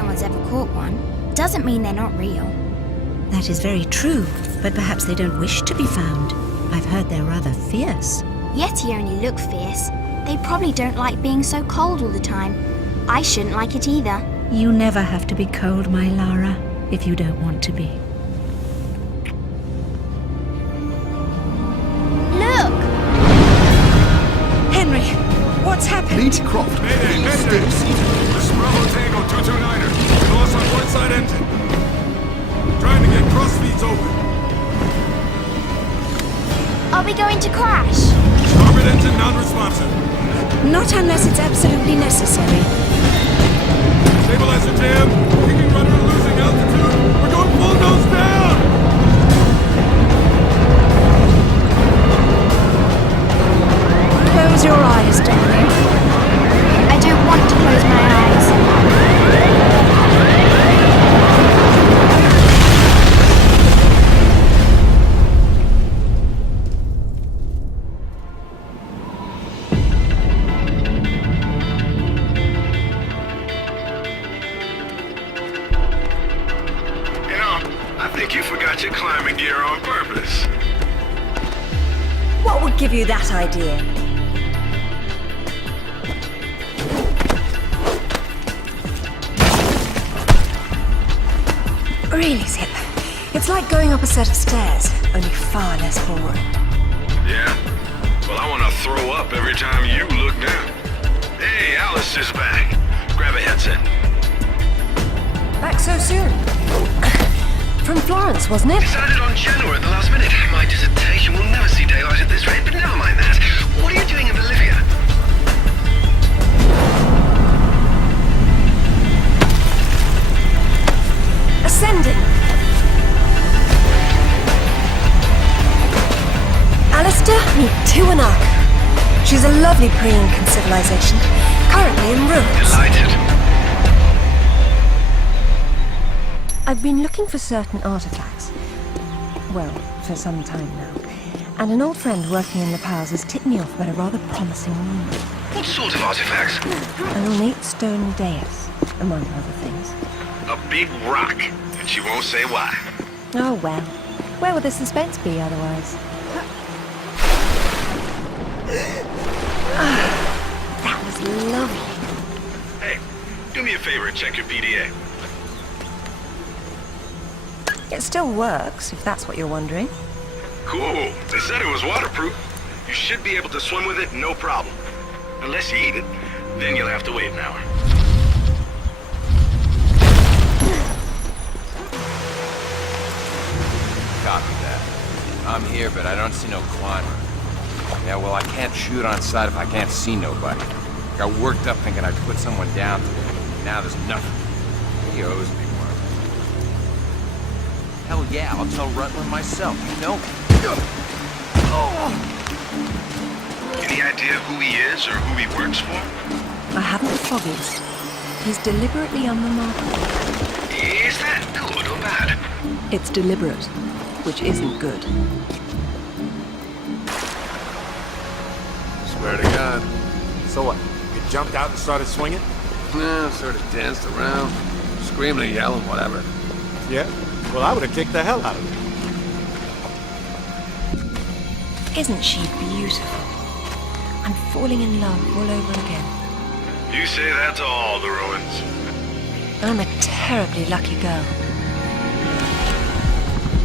no one's ever caught one doesn't mean they're not real. That is very true, but perhaps they don't wish to be found. I've heard they're rather fierce. Yeti only look fierce. They probably don't like being so cold all the time. I shouldn't like it either. You never have to be cold, my Lara, if you don't want to be. Look! Henry, what's happened? Leeds Croft. Mayday, mayday! This is Bravo Tango 229er. We lost our port side engine. Trying to get cross feeds open. Are we going to crash? Starboard engine non-responsive. Not unless it's absolutely necessary. Stabilizer jam. Kicking rudder and losing altitude. We're going full nose down! Close your eyes, darling. I don't want to close my eyes. Your climbing gear on purpose. What would give you that idea? Really, Zip. It's like going up a set of stairs, only far less boring. Yeah? Well, I want to throw up every time you look down. Hey, Alice is back. Grab a headset. Back so soon? From Florence, wasn't it? Decided on Genoa at the last minute. My dissertation will never see daylight at this rate, but never mind that. What are you doing in Bolivia? Ascending. Alistair, meet Tiwanaku. She's a lovely pre-Incan civilization, currently in ruins. Delighted. I've been looking for certain artifacts. Well, for some time now. And an old friend working in the Pals has tipped me off about a rather promising room. What sort of artifacts? An ornate stone dais, among other things. A big rock, and she won't say why. Oh well. Where would the suspense be otherwise? That was lovely. Hey, do me a favor and check your PDA. It still works, if that's what you're wondering. Cool. They said it was waterproof. You should be able to swim with it, no problem. Unless you eat it, then you'll have to wait an hour. Copy that. I'm here, but I don't see no climber. Yeah, well, I can't shoot on sight if I can't see nobody. Got worked up thinking I'd put someone down today. Now there's nothing. He owes me one. Hell yeah, I'll tell Rutland myself. You know me. Any idea who he is or who he works for? I haven't the foggiest. He's deliberately unremarkable. Is that good or bad? It's deliberate, which isn't good. Swear to God. So what? You jumped out and started swinging? Yeah, sort of danced around, screaming and yelling, whatever. Yeah? Well, I would have kicked the hell out of you. Isn't she beautiful? I'm falling in love all over again. You say that to all the ruins. I'm a terribly lucky girl.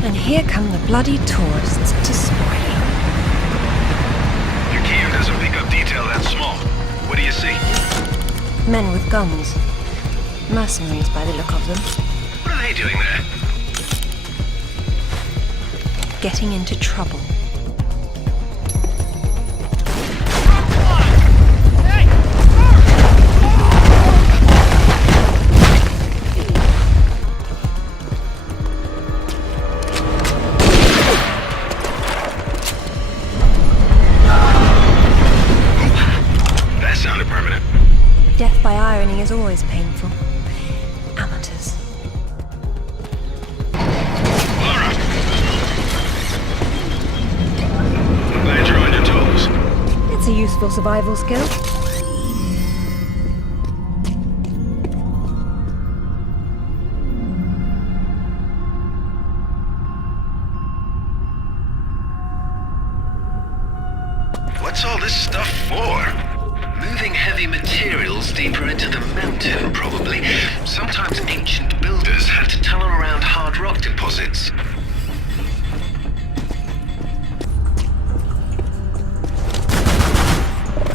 And here come the bloody tourists to spoil you. Your cam doesn't pick up detail that small. What do you see? Men with guns. Mercenaries by the look of them. What are they doing there? Getting into trouble. That sounded permanent. Death by irony is always painful. Amateurs. Lara! I'm glad you're on your toes. It's a useful survival skill. deeper into the mountain, probably. Sometimes ancient builders had to tunnel around hard rock deposits.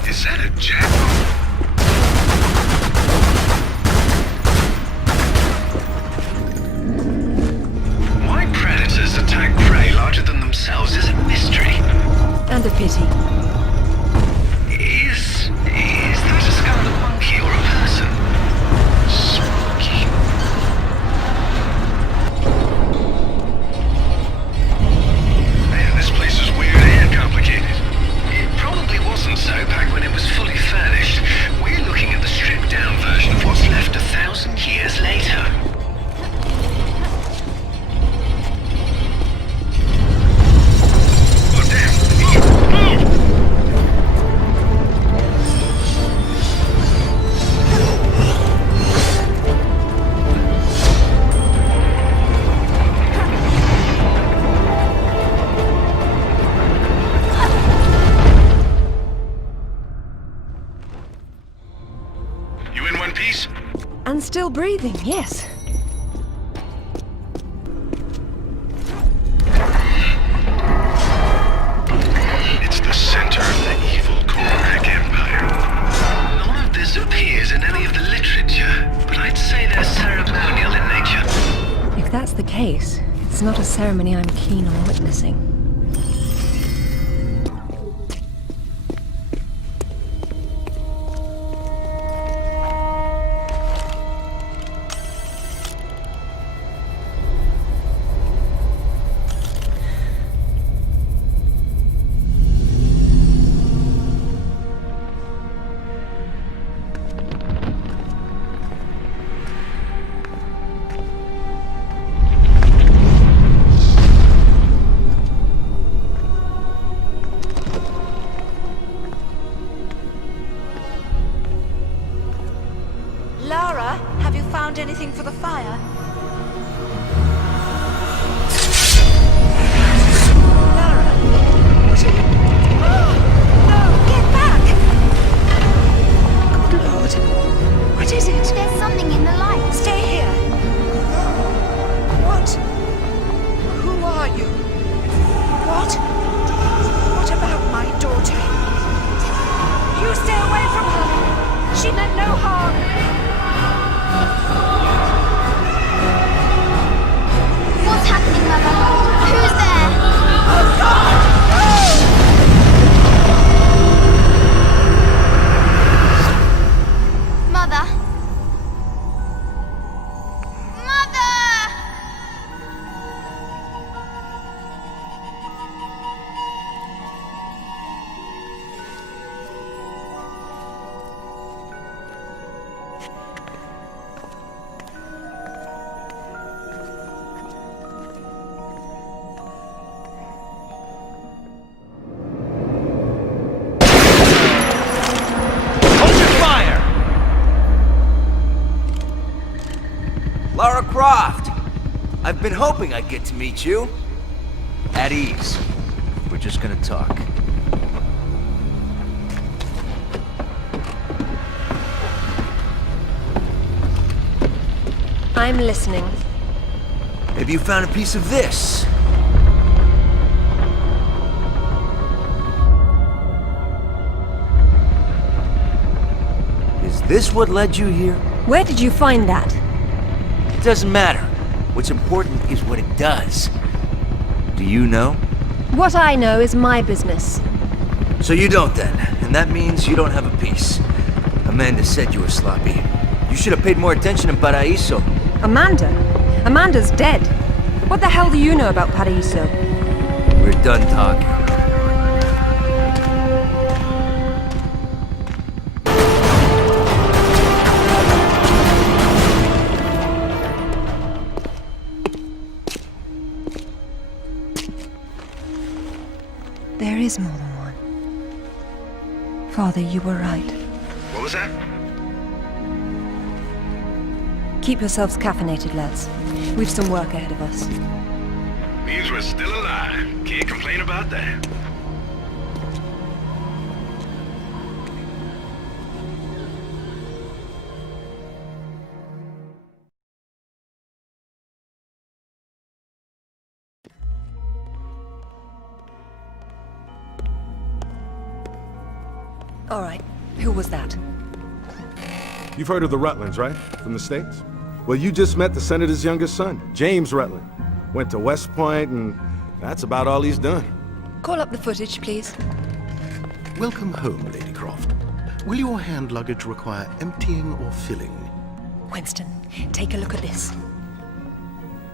Is that a jackal? Why predators attack prey larger than themselves is a mystery. And a pity. Is that a scarlet monkey or a person? Spooky. Man, this place is weird and complicated. It probably wasn't so back when it was fully furnished. We're looking at the stripped-down version of what's left 1,000 years later. Oh, damn! Move! You in one piece? And still breathing, yes. It's the center of the evil Cormac Empire. None of this appears in any of the literature, but I'd say they're ceremonial in nature. If that's the case, it's not a ceremony I'm keen on witnessing. Lara, have you found anything for the fire? Lara, what are you... Oh, no, get back! Good Lord. What is it? There's something in the light. Stay here. What? Who are you? What? What about my daughter? You stay away from her. She meant no harm. What's happening, Mother? Who's there? Oh God! Mother? Mother! Hold your fire! Lara Croft! I've been hoping I'd get to meet you. At ease. We're just gonna talk. I'm listening. Have you found a piece of this? Is this what led you here? Where did you find that? It doesn't matter. What's important is what it does. Do you know? What I know is my business. So you don't then, and that means you don't have a piece. Amanda said you were sloppy. You should have paid more attention in Paraíso. Amanda? Amanda's dead. What the hell do you know about Paraíso? We're done talking. There is more than one. Father, you were right. What was that? Keep yourselves caffeinated, lads. We've some work ahead of us. Means we're still alive. Can't complain about that. All right. Who was that? You've heard of the Rutlands, right? From the States? Well, you just met the senator's youngest son, James Rutland. Went to West Point, and that's about all he's done. Call up the footage, please. Welcome home, Lady Croft. Will your hand luggage require emptying or filling? Winston, take a look at this.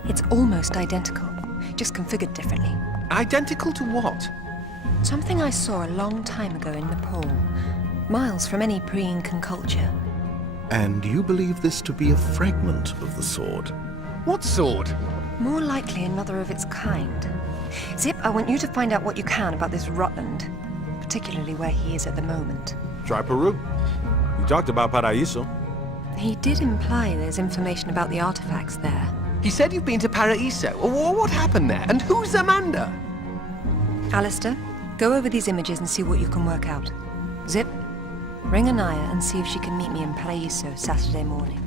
It's almost identical, just configured differently. Identical to what? Something I saw a long time ago in Nepal, miles from any pre-Incan culture. And you believe this to be a fragment of the sword? What sword? More likely another of its kind. Zip, I want you to find out what you can about this Rutland, particularly where he is at the moment. Try Peru. You talked about Paraíso. He did imply there's information about the artifacts there. He said you've been to Paraíso. What happened there? And who's Amanda? Alistair, go over these images and see what you can work out. Zip, ring Anaya and see if she can meet me in Paraíso Saturday morning.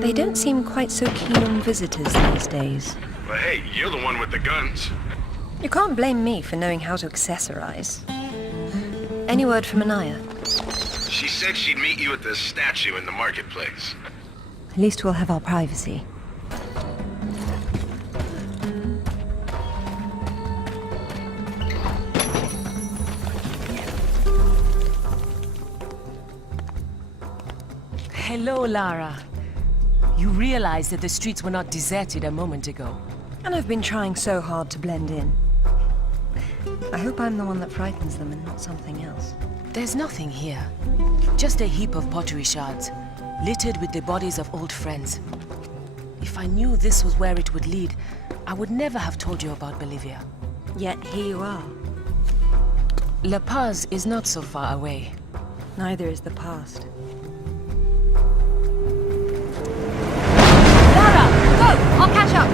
They don't seem quite so keen on visitors these days. Well, hey, you're the one with the guns. You can't blame me for knowing how to accessorize. Any word from Anaya? She said she'd meet you at the statue in the marketplace. At least we'll have our privacy. Hello, Lara. You realize that the streets were not deserted a moment ago. And I've been trying so hard to blend in. I hope I'm the one that frightens them and not something else. There's nothing here. Just a heap of pottery shards, littered with the bodies of old friends. If I knew this was where it would lead, I would never have told you about Bolivia. Yet here you are. La Paz is not so far away. Neither is the past. Lara, go! I'll catch up!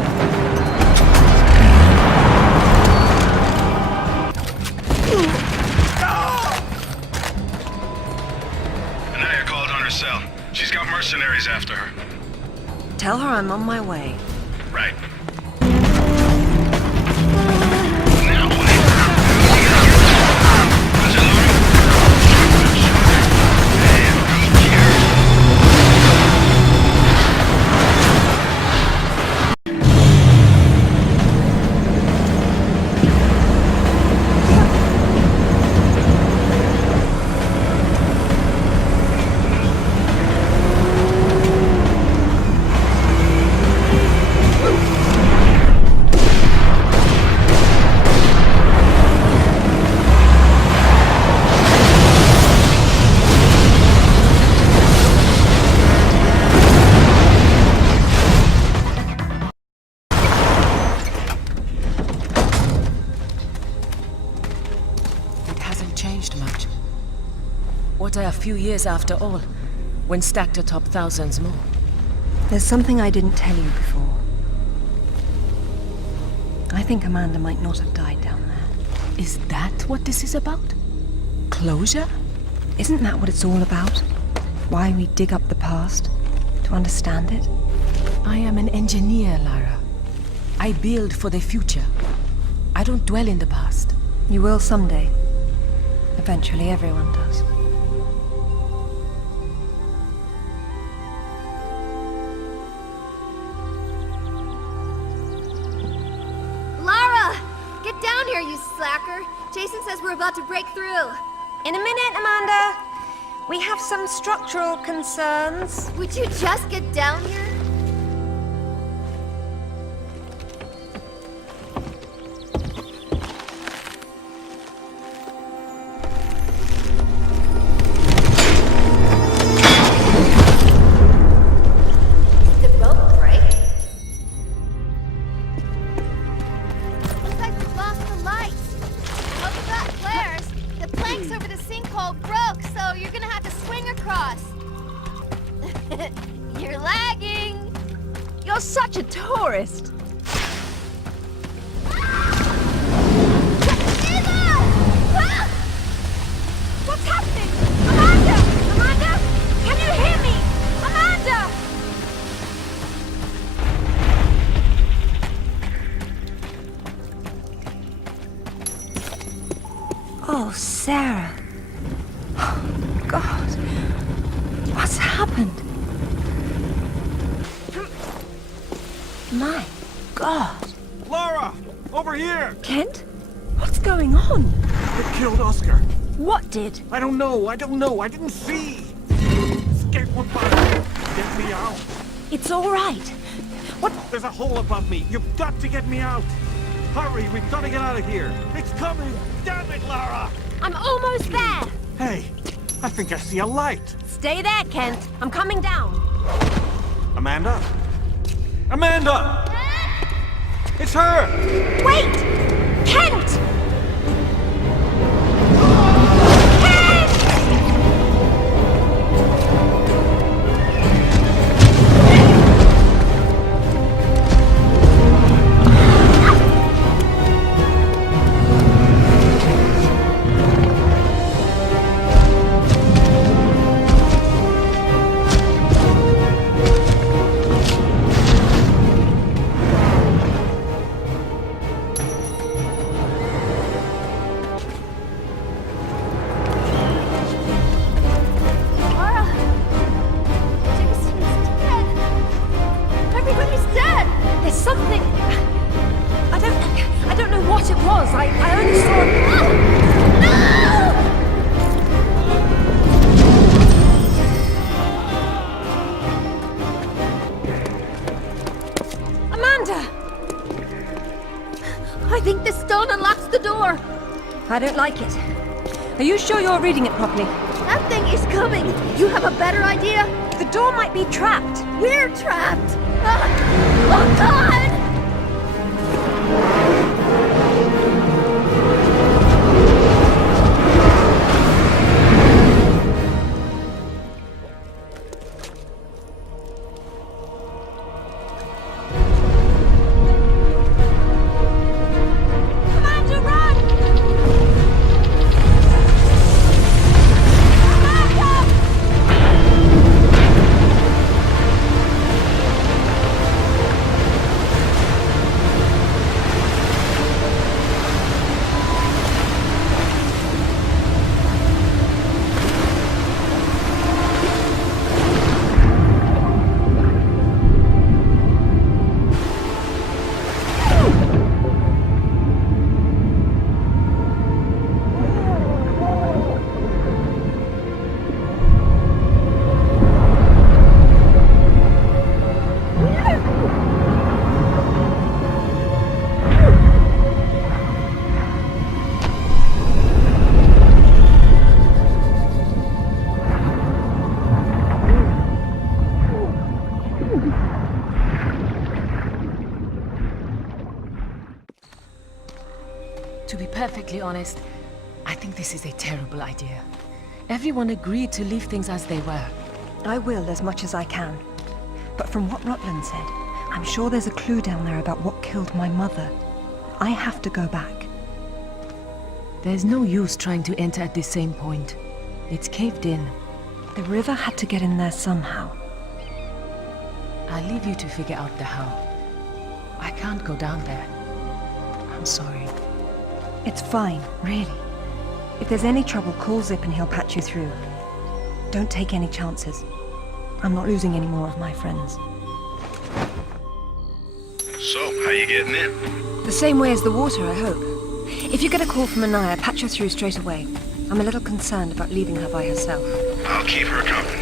Anaya called on her cell. She's got mercenaries after her. Tell her I'm on my way. Right. What are a few years after all, when stacked atop thousands more? There's something I didn't tell you before. I think Amanda might not have died down there. Is that what this is about? Closure? Isn't that what it's all about? Why we dig up the past? To understand it? I am an engineer, Lara. I build for the future. I don't dwell in the past. You will someday. Eventually, everyone does. Lara! Get down here, you slacker! Jason says we're about to break through. In a minute, Amanda. We have some structural concerns. Would you just get down here? You're lagging! You're such a tourist! What's happening? Sarah. Oh, God. What's happened? My God. Lara! Over here! Kent? What's going on? It killed Oscar. What did? I don't know. I didn't see. Escape one by. Get me out. It's all right. What? There's a hole above me. You've got to get me out. Hurry, we've got to get out of here. It's coming. Damn it, Lara! I'm almost there! Hey, I think I see a light. Stay there, Kent. I'm coming down. Amanda? Amanda! It's her! Wait! Kent! I don't like it. Are you sure you're reading it properly? That thing is coming! You have a better idea? The door might be trapped. We're trapped! Oh, God! To be perfectly honest, I think this is a terrible idea. Everyone agreed to leave things as they were. I will as much as I can. But from what Rutland said, I'm sure there's a clue down there about what killed my mother. I have to go back. There's no use trying to enter at the same point. It's caved in. The river had to get in there somehow. I'll leave you to figure out the how. I can't go down there. I'm sorry. It's fine, really. If there's any trouble, call Zip and he'll patch you through. Don't take any chances. I'm not losing any more of my friends. So, how you getting in? The same way as the water, I hope. If you get a call from Anaya, patch her through straight away. I'm a little concerned about leaving her by herself. I'll keep her company.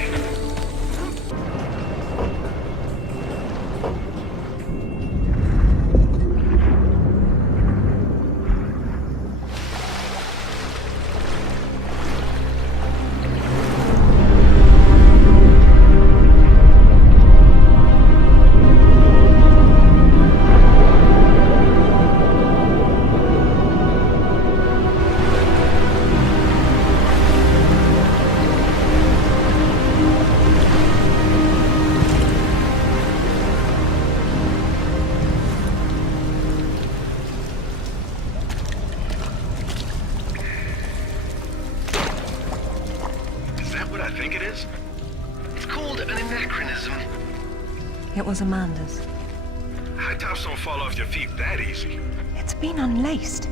It was Amanda's. High tops don't fall off your feet that easy. It's been unlaced.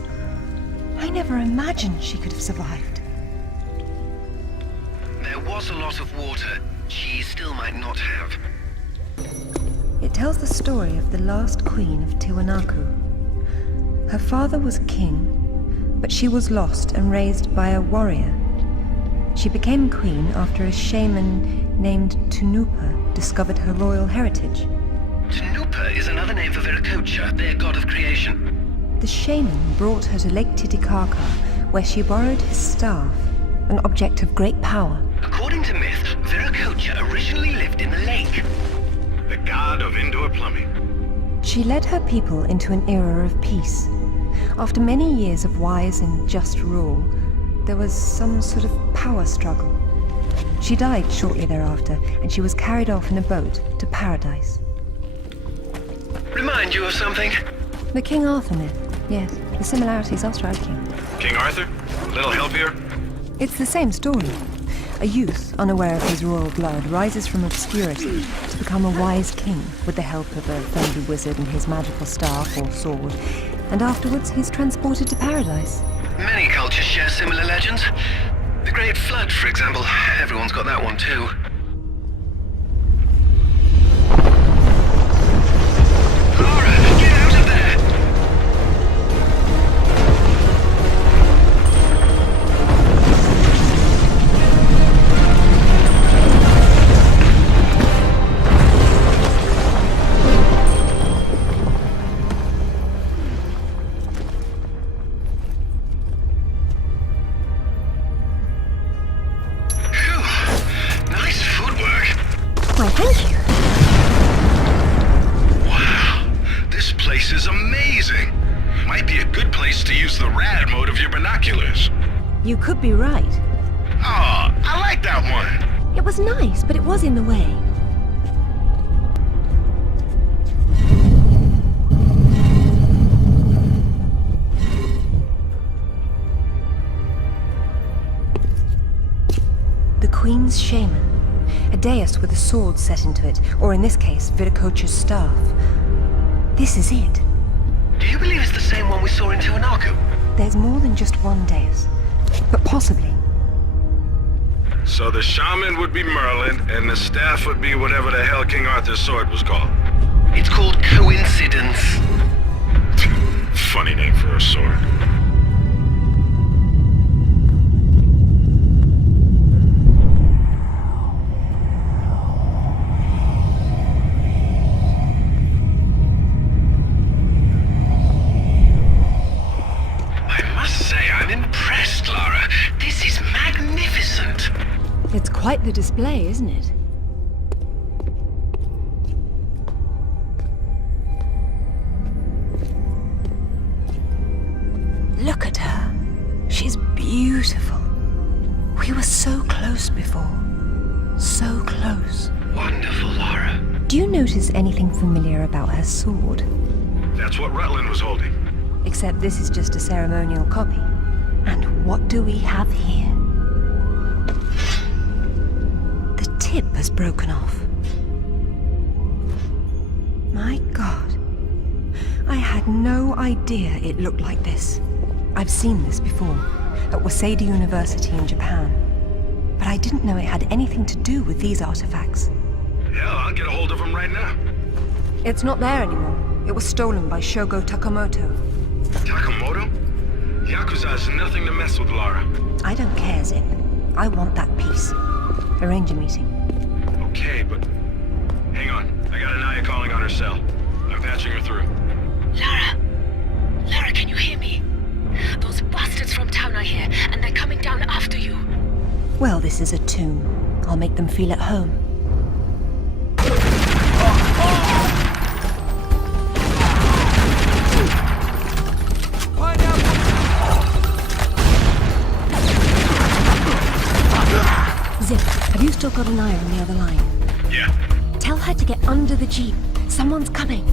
I never imagined she could have survived. There was a lot of water. She still might not have. It tells the story of the last queen of Tiwanaku. Her father was king, but she was lost and raised by a warrior. She became queen after a shaman named Tunupa discovered her royal heritage. Tunupa is another name for Viracocha, their god of creation. The shaman brought her to Lake Titicaca, where she borrowed his staff, an object of great power. According to myth, Viracocha originally lived in the lake. The god of indoor plumbing. She led her people into an era of peace. After many years of wise and just rule, there was some sort of power struggle. She died shortly thereafter, and she was carried off in a boat to paradise. Remind you of something? The King Arthur myth, yes. The similarities are striking. King Arthur? A little help here? It's the same story. A youth, unaware of his royal blood, rises from obscurity to become a wise king with the help of a friendly wizard and his magical staff or sword, and afterwards he's transported to paradise. Many cultures share similar legends. The Great Flood, for example. Everyone's got that one too. Lara, get out of there! Why, thank you. Wow, this place is amazing. Might be a good place to use the rad mode of your binoculars. You could be right. Oh, I like that one. It was nice, but it was in the way. The Queen's Shaman. A dais with a sword set into it, or in this case, Viracocha's staff. This is it. Do you believe it's the same one we saw in Tiwanaku? There's more than just one dais, but possibly. So the shaman would be Merlin, and the staff would be whatever the hell King Arthur's sword was called. It's called coincidence. Funny name for a sword. It's quite the display, isn't it? Look at her. She's beautiful. We were so close before. So close. Wonderful, Lara. Do you notice anything familiar about her sword? That's what Rutland was holding. Except this is just a ceremonial copy. And what do we have here? The tip has broken off. My God. I had no idea it looked like this. I've seen this before, at Waseda University in Japan. But I didn't know it had anything to do with these artifacts. Yeah, I'll get a hold of him right now. It's not there anymore. It was stolen by Shogo Takamoto. Takamoto? Yakuza is nothing to mess with, Lara. I don't care, Zip. I want that piece. Arrange a meeting. Okay, but... Hang on. I got Anaya calling on her cell. I'm patching her through. Lara! Lara, can you hear me? Those bastards from town are here, and they're coming down after you. Well, this is a tomb. I'll make them feel at home. Zip, have you still got an eye on the other line? Yeah. Tell her to get under the jeep. Someone's coming.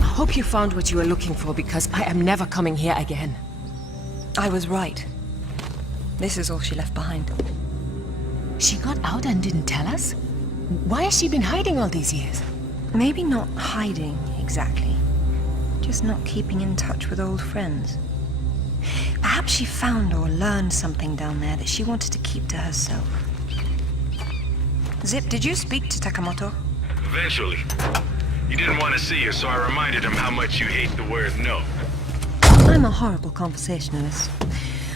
I hope you found what you were looking for, because I am never coming here again. I was right. This is all she left behind. She got out and didn't tell us? Why has she been hiding all these years? Maybe not hiding, exactly. Just not keeping in touch with old friends. Perhaps she found or learned something down there that she wanted to keep to herself. Zip, did you speak to Takamoto? Eventually. He didn't want to see you, so I reminded him how much you hate the word no. I'm a horrible conversationalist.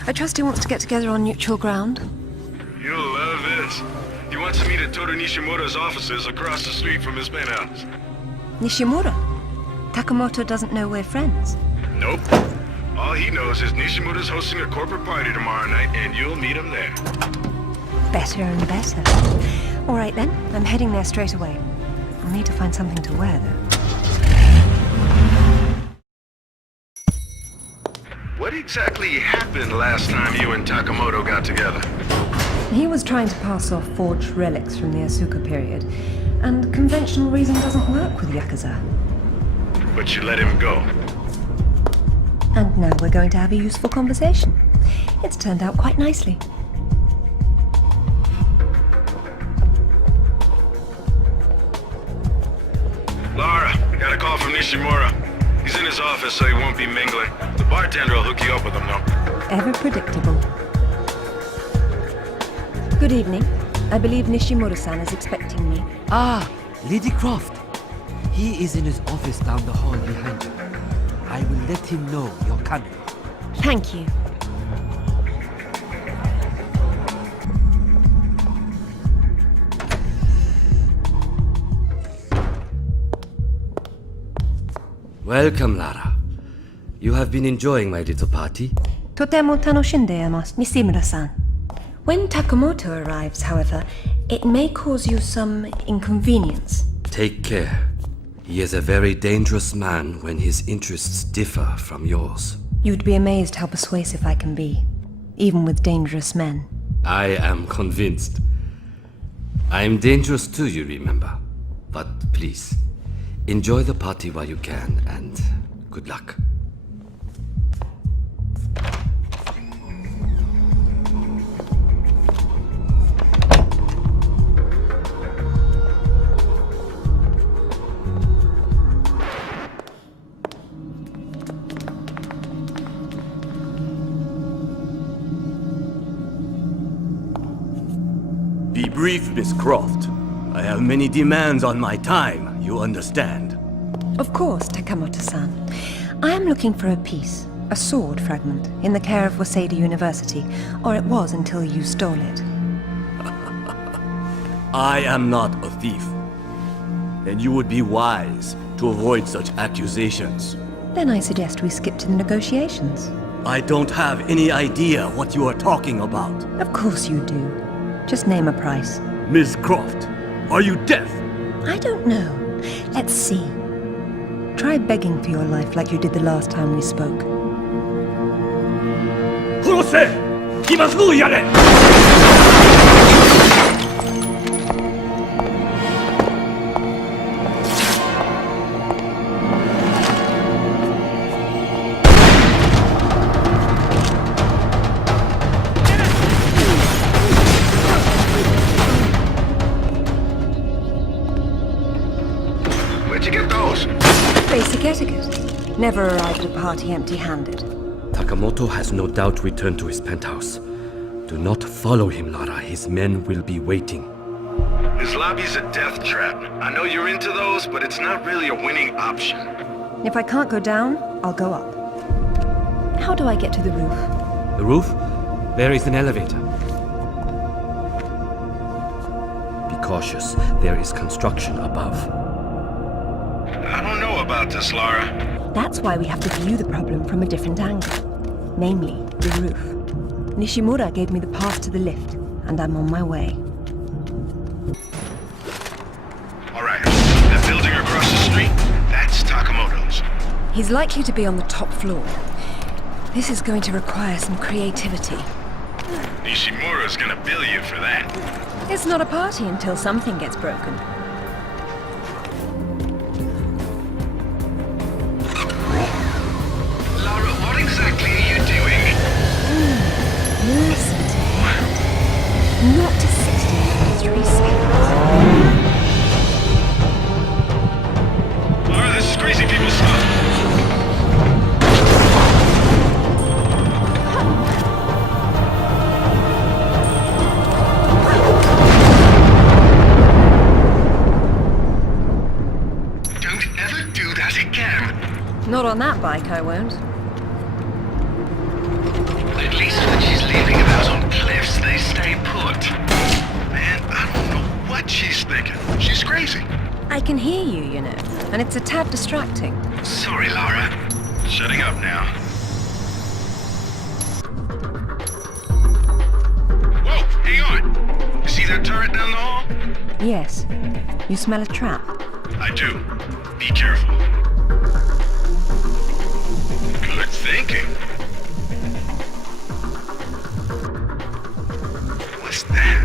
I trust he wants to get together on neutral ground. You'll love this. He wants to meet at Toru Nishimura's offices across the street from his penthouse. Nishimura? Takamoto doesn't know we're friends. Nope. All he knows is Nishimura's hosting a corporate party tomorrow night, and you'll meet him there. Better and better. All right then, I'm heading there straight away. I'll need to find something to wear, though. What exactly happened last time you and Takamoto got together? He was trying to pass off forged relics from the Asuka period, and conventional reason doesn't work with Yakuza. But you let him go. And now we're going to have a useful conversation. It's turned out quite nicely. Lara, got a call from Nishimura. He's in his office, so he won't be mingling. The bartender will hook you up with him, though. Ever predictable. Good evening. I believe Nishimura-san is expecting me. Ah, Lady Croft. He is in his office down the hall behind you. I will let him know you're coming. Thank you. Welcome, Lara. You have been enjoying my little party? Totemo tanoshindeimasu, Nishimura-san. When Takamoto arrives, however, it may cause you some inconvenience. Take care. He is a very dangerous man when his interests differ from yours. You'd be amazed how persuasive I can be, even with dangerous men. I am convinced. I am dangerous too, you remember. But please, enjoy the party while you can, and good luck. Be brief, Miss Croft. I have many demands on my time, you understand. Of course, Takamoto-san. I am looking for a piece, a sword fragment, in the care of Waseda University, or it was until you stole it. I am not a thief. And you would be wise to avoid such accusations. Then I suggest we skip to the negotiations. I don't have any idea what you are talking about. Of course you do. Just name a price. Miss Croft, are you deaf? I don't know. Let's see. Try begging for your life like you did the last time we spoke. 殺せ! 今すぐやれ! Basic etiquette. Never arrive at a party empty-handed. Takamoto has no doubt returned to his penthouse. Do not follow him, Lara. His men will be waiting. His lobby's a death trap. I know you're into those, but it's not really a winning option. If I can't go down, I'll go up. How do I get to the roof? The roof? There is an elevator. Be cautious. There is construction above. I don't know about this, Lara. That's why we have to view the problem from a different angle. Namely, the roof. Nishimura gave me the path to the lift, and I'm on my way. All right, that building across the street, that's Takamoto's. He's likely to be on the top floor. This is going to require some creativity. Nishimura's gonna bill you for that. It's not a party until something gets broken. Lara, what exactly are you doing? Listen to I won't. At least when she's leaving about on cliffs, they stay put. Man, I don't know what she's thinking. She's crazy. I can hear you, you know, and it's a tad distracting. Sorry, Lara. Shutting up now. Whoa, hang on. You see that turret down the hall? Yes. You smell a trap. I do. Be careful. Good thinking. What's that?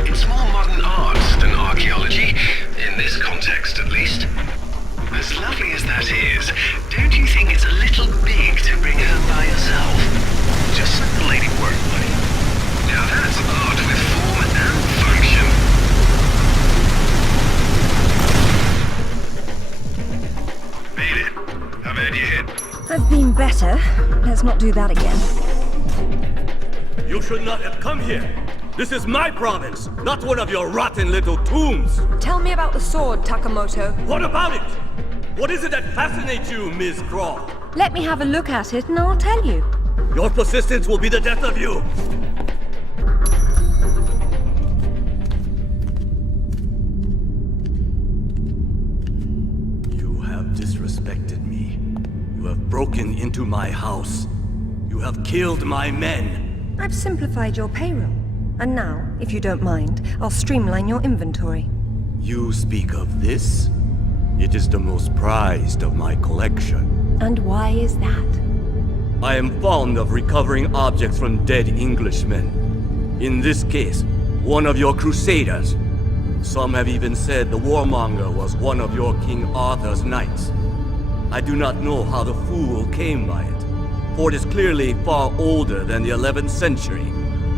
It's more modern art than archaeology, in this context at least. As lovely as that is, don't you think it's a little big to bring her by yourself? Just let the lady work, buddy. Now that's art with form and function. Made it. How bad you hit? I've been better. Let's not do that again. You should not have come here. This is my province, not one of your rotten little tombs. Tell me about the sword, Takamoto. What about it? What is it that fascinates you, Ms. Croft? Let me have a look at it and I'll tell you. Your persistence will be the death of you. You have disrespected me. You have broken into my house. You have killed my men. I've simplified your payroll. And now, if you don't mind, I'll streamline your inventory. You speak of this? It is the most prized of my collection. And why is that? I am fond of recovering objects from dead Englishmen. In this case, one of your crusaders. Some have even said the warmonger was one of your King Arthur's knights. I do not know how the fool came by it, for it is clearly far older than the 11th century,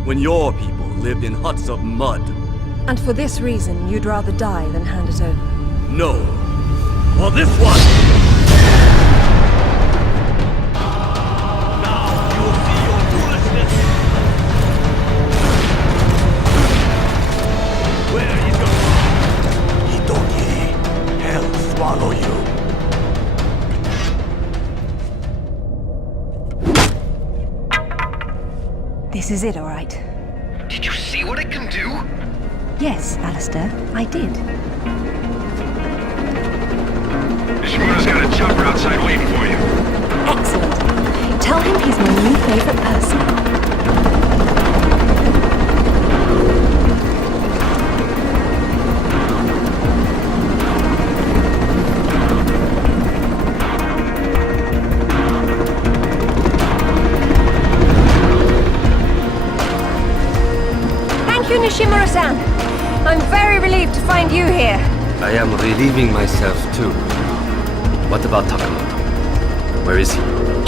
when your people lived in huts of mud. And for this reason, you'd rather die than hand it over? No. For this one! Now you will see your foolishness! Where is your... Hitoki, hell swallow you. This is it, all right. Did you see what it can do? Yes, Alistair, I did. Nishimura's got a chopper outside waiting for you. Excellent. Tell him he's my new favorite person. Thank you, Nishimura-san. I'm very relieved to find you here. I am relieving myself too. What about Takamoto? Where is he?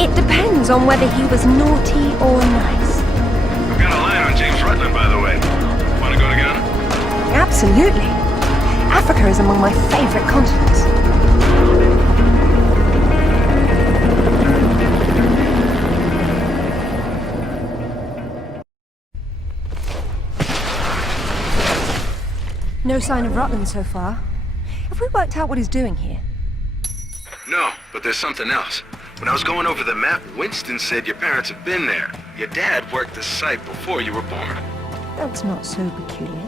It depends on whether he was naughty or nice. I've got a line on James Rutland, by the way. Wanna go together? Absolutely. Africa is among my favorite continents. No sign of Rutland so far. Have we worked out what he's doing here? No, but there's something else. When I was going over the map, Winston said your parents have been there. Your dad worked this site before you were born. That's not so peculiar.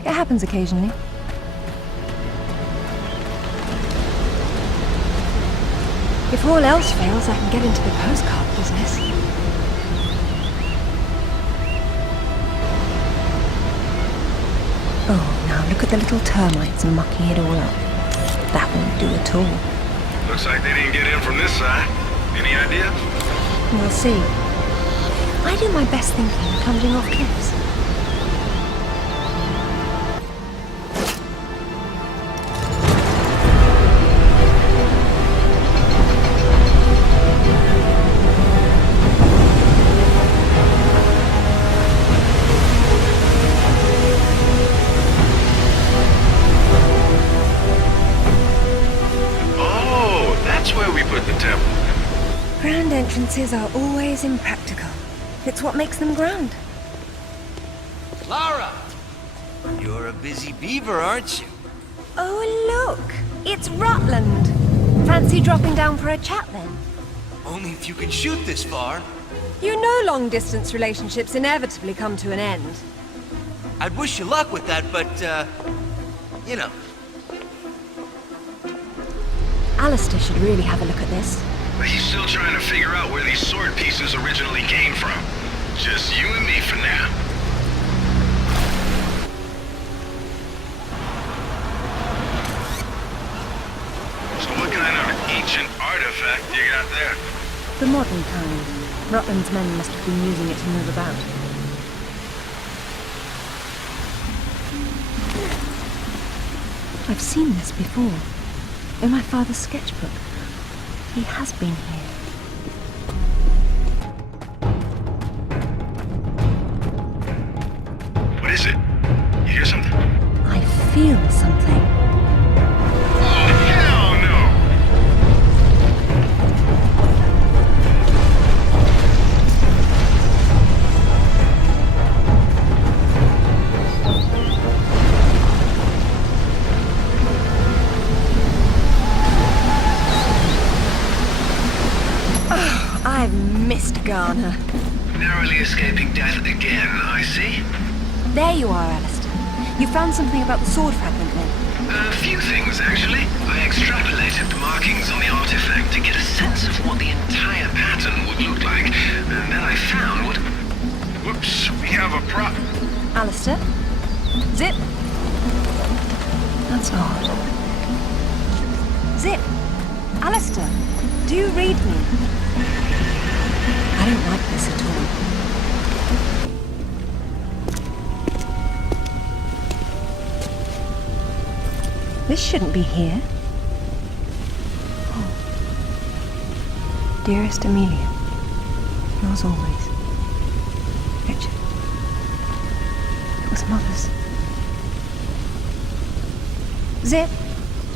It happens occasionally. If all else fails, I can get into the postcard business. Oh, now look at the little termites mucking it all up. That won't do at all. Looks like they didn't get in from this side. Any ideas? We'll see. I do my best thinking plunging off cliffs. Grand entrances are always impractical. It's what makes them grand. Lara! You're a busy beaver, aren't you? Oh, look! It's Rutland! Fancy dropping down for a chat, then? Only if you can shoot this far. You know long-distance relationships inevitably come to an end. I'd wish you luck with that, but, you know. Alistair should really have a look at this. But he's still trying to figure out where these sword pieces originally came from. Just you and me for now. So what kind of ancient artifact you got there? The modern kind. Rutland's men must have been using it to move about. I've seen this before. In my father's sketchbook. He has been here. What is it? You hear something? I feel something. Oh, hell no! I've missed Garner. Narrowly escaping death again, I see. There you are, Alistair. You found something about the sword fragment then? A few things, actually. I extrapolated the markings on the artifact to get a sense of what the entire pattern would look like. And then I found what... Whoops, we have a prop. Alistair? Zip? That's odd. Zip! Alistair, do you read me? I don't like this at all. This shouldn't be here. Oh. Dearest Amelia, yours always. Richard. It was Mother's. Zip,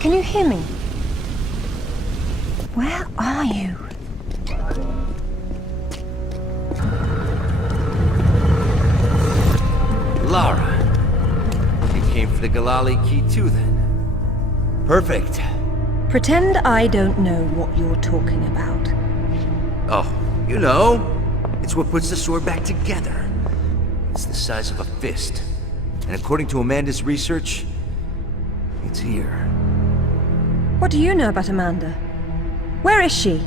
can you hear me? Where are you? Lara. You came for the Galali key too, then? Perfect. Pretend I don't know what you're talking about. Oh, you know. It's what puts the sword back together. It's the size of a fist. And according to Amanda's research, it's here. What do you know about Amanda? Where is she?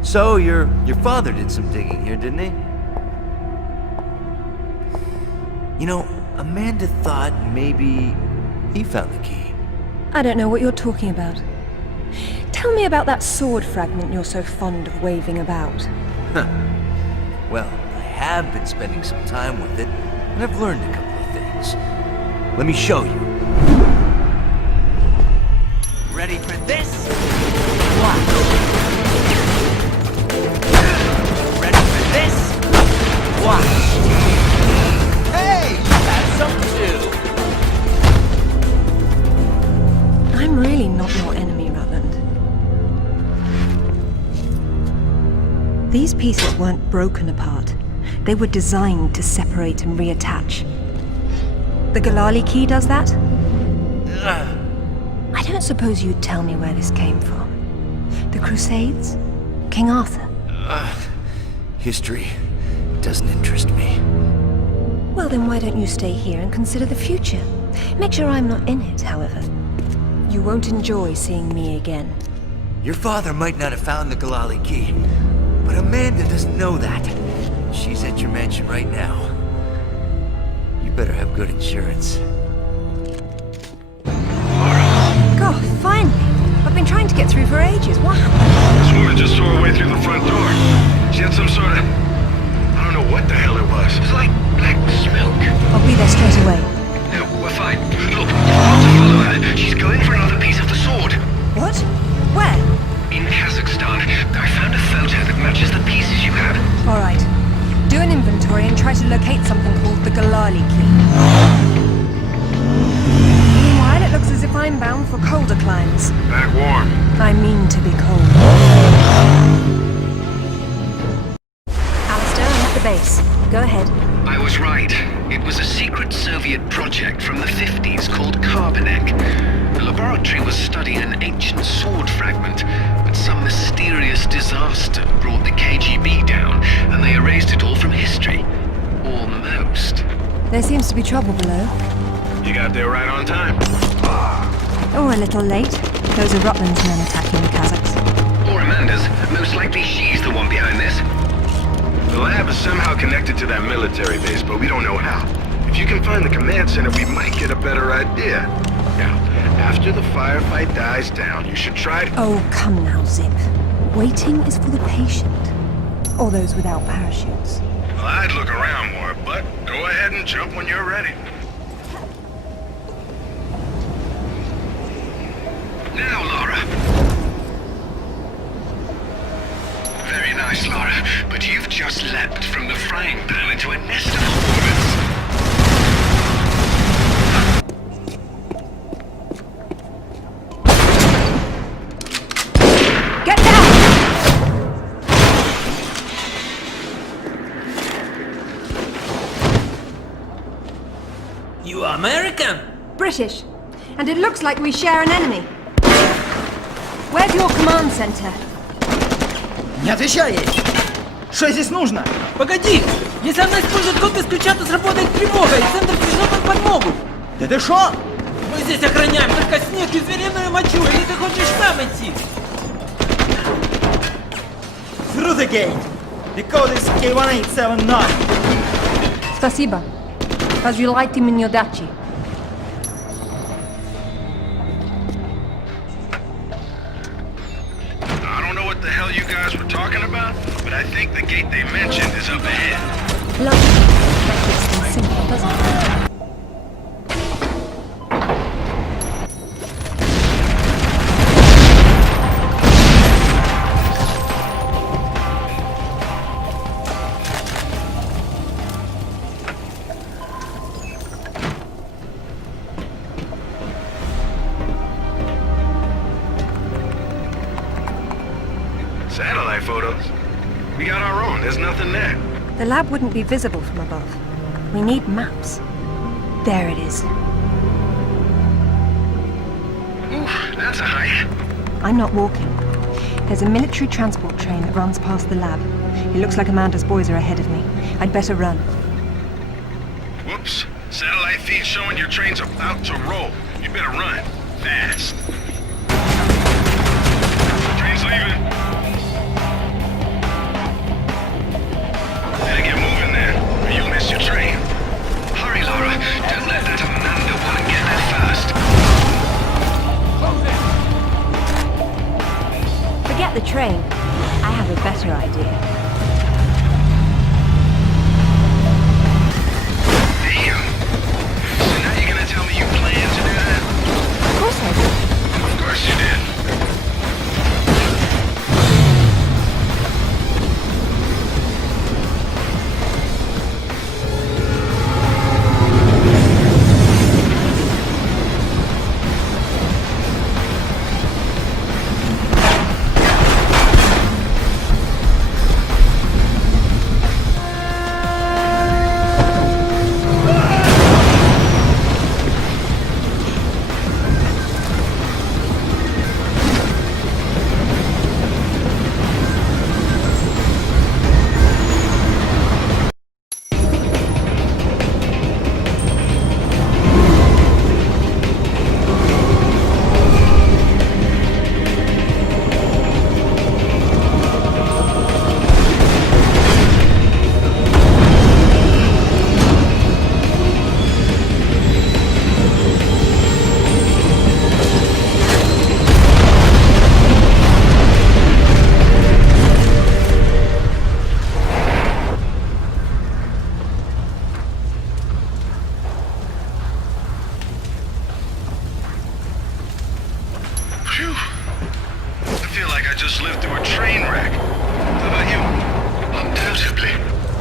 So, your father did some digging here, didn't he? You know, Amanda thought maybe he found the key. I don't know what you're talking about. Tell me about that sword fragment you're so fond of waving about. Huh. Well, I have been spending some time with it, and I've learned a couple of things. Let me show you. Ready for this? Watch. Ready for this? Watch. Hey, that's something new. I'm really not your enemy, Rutland. These pieces weren't broken apart. They were designed to separate and reattach. The Galali key does that? I don't suppose you'd tell me where this came from. The Crusades? King Arthur? History doesn't interest me. Well, then why don't you stay here and consider the future? Make sure I'm not in it, however. You won't enjoy seeing me again. Your father might not have found the Galali key, but Amanda doesn't know that. She's at your mansion right now. You better have good insurance. God, finally! I've been trying to get through for ages. What happened? This woman just saw her way through the front door. She had some sort of... I don't know what the hell it was. It was like black smoke. I'll be there straight away. No, we're fine. Look, you've got to follow her. She's going for another piece of the sword. What? Where? In Kazakhstan. I found a photo that matches the pieces you have. All right. Do an inventory and try to locate something called the Galali key. Meanwhile, it looks as if I'm bound for colder climes. Back warm. I mean to be cold. Alistair, I'm at the base. Go ahead. I was right. It was a secret Soviet project from the 50s called Carbonek. The laboratory was studying an ancient sword fragment, but some mysterious master brought the KGB down, and they erased it all from history. Almost. There seems to be trouble below. You got there right on time. Or a little late. Those are Rutland's men attacking the Kazakhs. Or Amanda's. Most likely she's the one behind this. The lab is somehow connected to that military base, but we don't know how. If you can find the command center, we might get a better idea. Now, after the firefight dies down, you should try to... Oh, come now, Zip. Waiting is for the patient. Or those without parachutes. Well, I'd look around more, but go ahead and jump when you're ready. Now, Lara. Very nice, Lara, but you've just leapt from the frying pan into a nest of hornets. Get down! You are American? British. And it looks like we share an enemy. Where's your command center? Не отвечай ей! Что здесь нужно? Погоди! Если она использует код без ключа, то сработает тревога, и центр пришлет нам подмогу! Да ты шо? Мы здесь охраняем только снег и звериную мочу, или ты хочешь сам идти? Through the gate! The code is K1879! Спасибо. Разжилайте мне удачи. What the hell you guys were talking about, but I think the gate they mentioned is up ahead. Lovely. That keeps things simple, doesn't it? Satellite photos? We got our own, there's nothing there. The lab wouldn't be visible from above. We need maps. There it is. Oof, that's a height. I'm not walking. There's a military transport train that runs past the lab. It looks like Amanda's boys are ahead of me. I'd better run. Whoops. Satellite feed showing your train's about to roll. You better run. Fast. Train's leaving. Better get moving then, or you'll miss your train. Hurry, Lara. Don't let that Amanda woman get there first. Forget the train. I have a better idea. Damn. So now you're gonna tell me you plan to do that? Of course I did. Of course you did.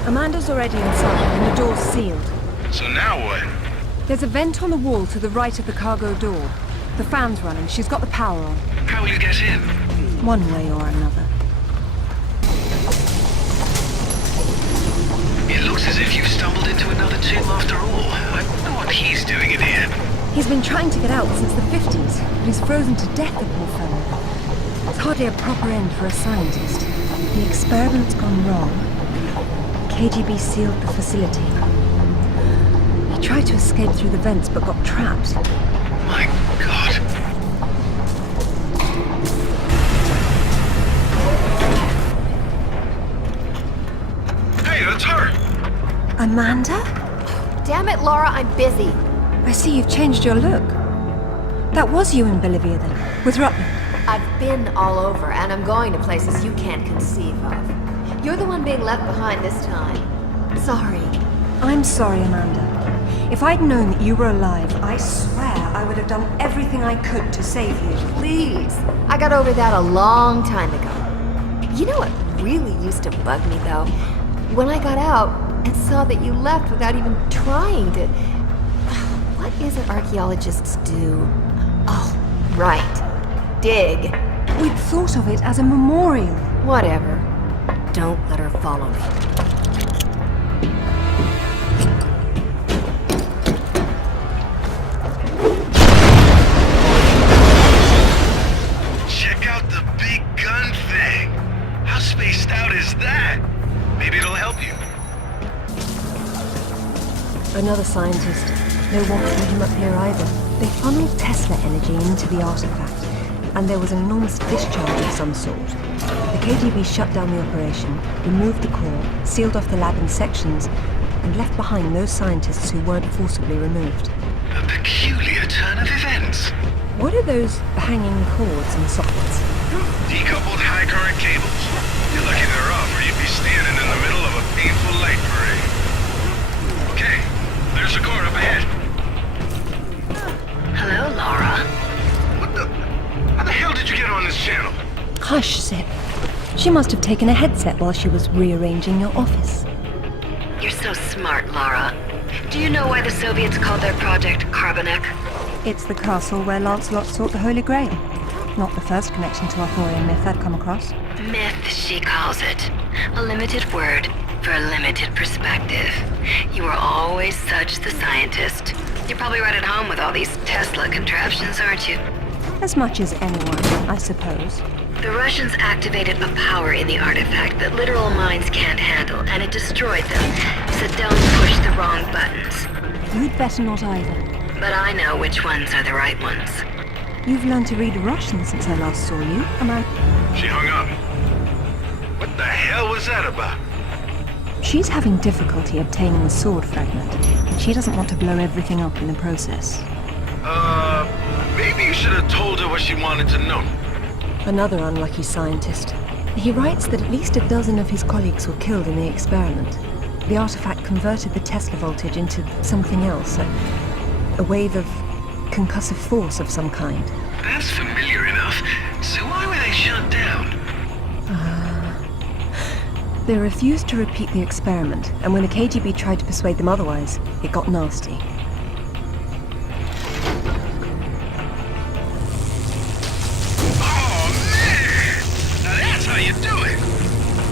Amanda's already inside, and the door's sealed. So now what? There's a vent on the wall to the right of the cargo door. The fan's running. She's got the power on. How will you get in? One way or another. It looks as if you've stumbled into another tomb after all. I wonder what he's doing in here. He's been trying to get out since the 50s, but he's frozen to death, the poor fellow. It's hardly a proper end for a scientist. The experiment's gone wrong. KGB sealed the facility. He tried to escape through the vents but got trapped. My God. Hey, that's her! Amanda? Damn it, Laura, I'm busy. I see you've changed your look. That was you in Bolivia then, with Rutland. I've been all over, and I'm going to places you can't conceive of. You're the one being left behind this time. Sorry. I'm sorry, Amanda. If I'd known that you were alive, I swear I would have done everything I could to save you. Please. I got over that a long time ago. You know what really used to bug me, though? When I got out and saw that you left without even trying to... What is it archaeologists do? Oh, right. Dig. We'd thought of it as a memorial. Whatever. Don't let her follow me. Check out the big gun thing. How spaced out is that? Maybe it'll help you. Another scientist. No one put him up here either. They funneled Tesla energy into the artifact, and there was an enormous discharge of some sort. The KGB shut down the operation, removed the core, sealed off the lab in sections, and left behind those scientists who weren't forcibly removed. A peculiar turn of events. What are those hanging cords and sockets? Decoupled high current cables. You're lucky they're off, or you'd be standing in the middle of a painful light parade. Okay, there's a core up ahead. Hello, Laura. What the? How the hell did you get on this channel? Hush, Sip. She must have taken a headset while she was rearranging your office. You're so smart, Laura. Do you know why the Soviets called their project Carbonek? It's the castle where Lancelot sought the Holy Grail. Not the first connection to Arthurian myth I've come across. Myth, she calls it. A limited word for a limited perspective. You were always such the scientist. You're probably right at home with all these Tesla contraptions, aren't you? As much as anyone, I suppose. The Russians activated a power in the artifact that literal minds can't handle, and it destroyed them. So don't push the wrong buttons. You'd better not either. But I know which ones are the right ones. You've learned to read Russian since I last saw you, am I? She hung up. What the hell was that about? She's having difficulty obtaining the sword fragment, and she doesn't want to blow everything up in the process. Maybe you should have told her what she wanted to know. Another unlucky scientist. He writes that at least a dozen of his colleagues were killed in the experiment. The artifact converted the Tesla voltage into something else, a wave of concussive force of some kind. That's familiar enough. So why were they shut down? They refused to repeat the experiment, and when the KGB tried to persuade them otherwise, it got nasty. Oh, man! Now that's how you do it!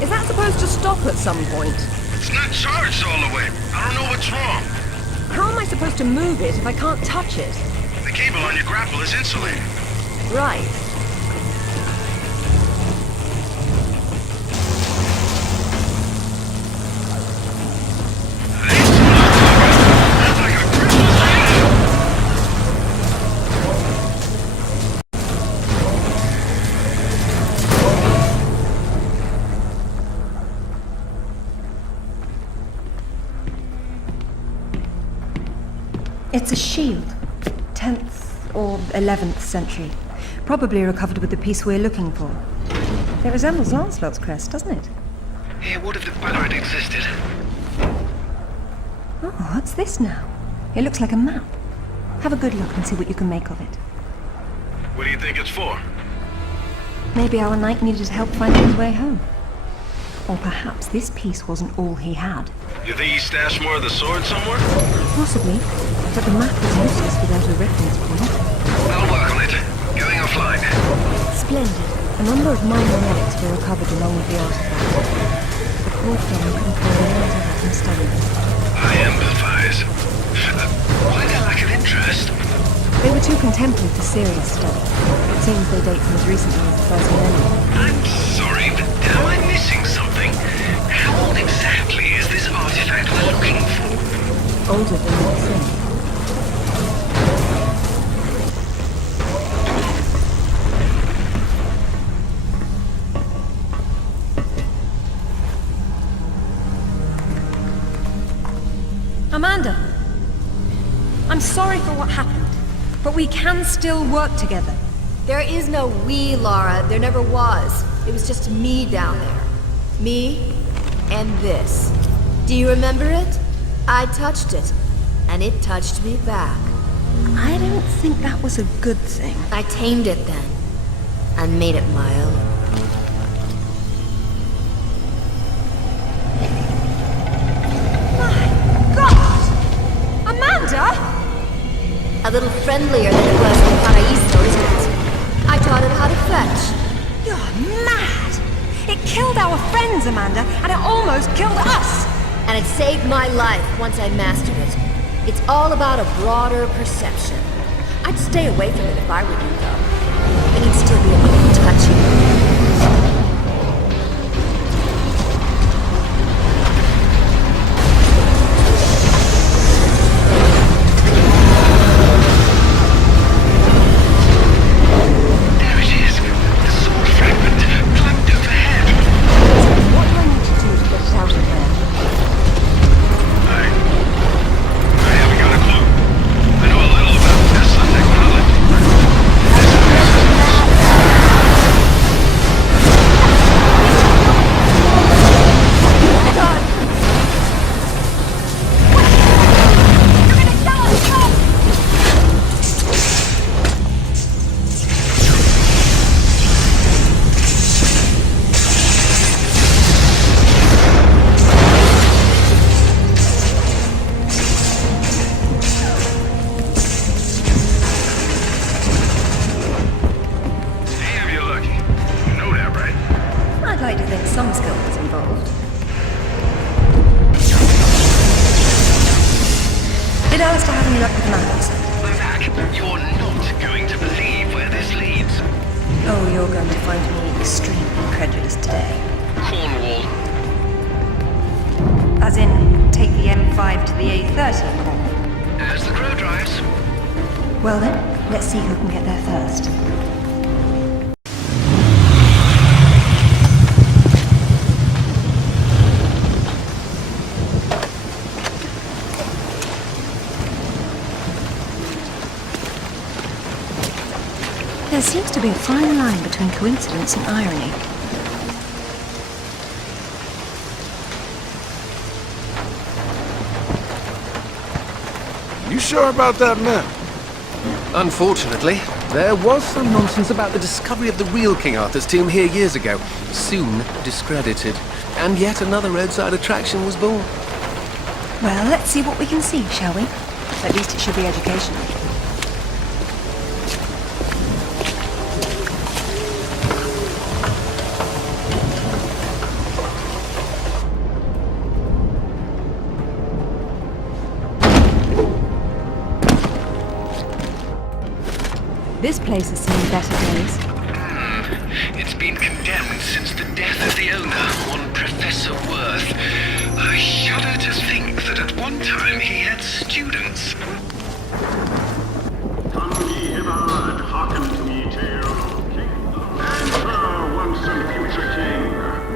Is that supposed to stop at some point? It's not charged all the way. I don't know what's wrong. How am I supposed to move it if I can't touch it? The cable on your grapple is insulated. Right. It's a shield. 10th or 11th century. Probably recovered with the piece we're looking for. It resembles Lancelot's crest, doesn't it? Yeah, what if the banner had existed? Oh, what's this now? It looks like a map. Have a good look and see what you can make of it. What do you think it's for? Maybe our knight needed help finding his way home. Or perhaps this piece wasn't all he had. You think he stashed more of the sword somewhere? Possibly, but the map is useless without a reference point. I'll work on it. Going offline. Splendid. A number of minor relics were recovered along with the artifact. The core firm couldn't find any other from studying. I empathize. Why that lack of interest? They were too contemporary for serious study. It seems they date from as recently as the first millennium. I'm sorry, but am I missing older than you think. Amanda, I'm sorry for what happened, but we can still work together. There is no we, Lara. There never was. It was just me down there. Me and this. Do you remember it? I touched it, and it touched me back. I don't think that was a good thing. I tamed it then, and made it my own. A little friendlier than it was in Paraíso, isn't it? I taught it how to fetch. You're mad! It killed our friends, Amanda, and it almost killed us! And it saved my life once I mastered it. It's all about a broader perception. I'd stay away from it if I were you, though. It can still be a little touchy. Well then, let's see who can get there first. There seems to be a fine line between coincidence and irony. You sure about that map? Unfortunately, there was some nonsense about the discovery of the real King Arthur's tomb here years ago, soon discredited. And yet another roadside attraction was born. Well, let's see what we can see, shall we? At least it should be educational. This place has seen better days. It's been condemned since the death of the owner, one Professor Worth. I shudder to think that at one time he had students. Come ye hither and hearken to me tale of kingdom. Enter, once and future king.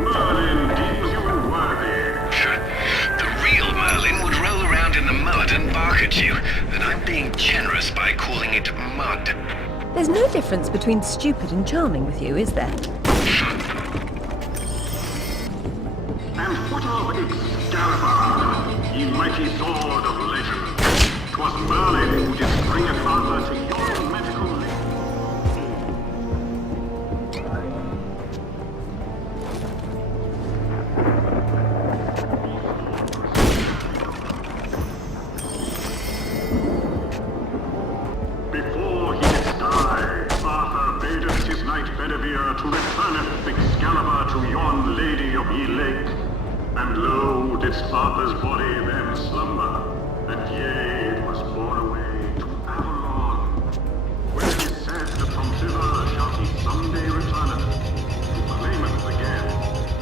Merlin deems you worthy. The real Merlin would roll around in the mud and bark at you, and I'm being generous by calling it mud. There's no difference between stupid and charming with you, is there? And what of Excalibur, ye mighty sword of legend? 'Twas Merlin who did bring it Arthur to your medical Before he did die, Arthur badeth his knight Bedivere to returneth Excalibur to yon lady of ye lake. And lo, didst Arthur's body then slumber, and yea, it was borne away to Avalon, where it is said that from thither shall he someday returneth, to claimeth again